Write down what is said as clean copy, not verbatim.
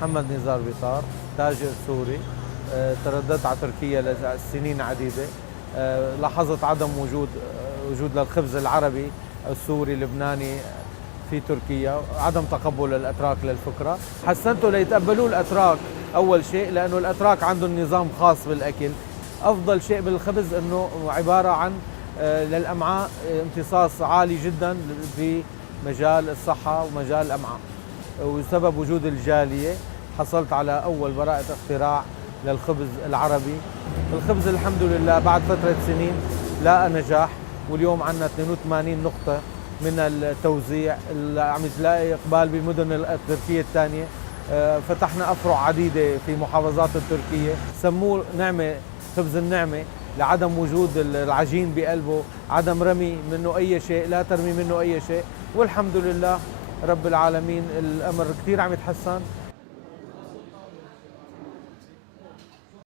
محمد نزار بيطار، تاجر سوري. ترددت على تركيا لسنين عديدة. لاحظت عدم وجود للخبز العربي السوري اللبناني في تركيا، عدم تقبل الأتراك للفكرة. حسنته ليتقبلوه الأتراك أول شيء، لأنه الأتراك عندهم نظام خاص بالأكل. أفضل شيء بالخبز أنه عبارة عن للأمعاء امتصاص عالي جدا في مجال الصحة ومجال الأمعاء. وبسبب وجود الجالية حصلت على أول براءة اختراع للخبز العربي. الخبز الحمد لله بعد فترة سنين لاقى نجاح، واليوم عندنا 82 نقطة من التوزيع اللي عم تلاقي إقبال بالمدن التركية الثانية. فتحنا أفرع عديدة في محافظات التركية، سموه نعمة، خبز النعمة، لعدم وجود العجين بقلبه، عدم رمي منه أي شيء، لا ترمي منه أي شيء. والحمد لله رب العالمين الأمر كثير عم يتحسن.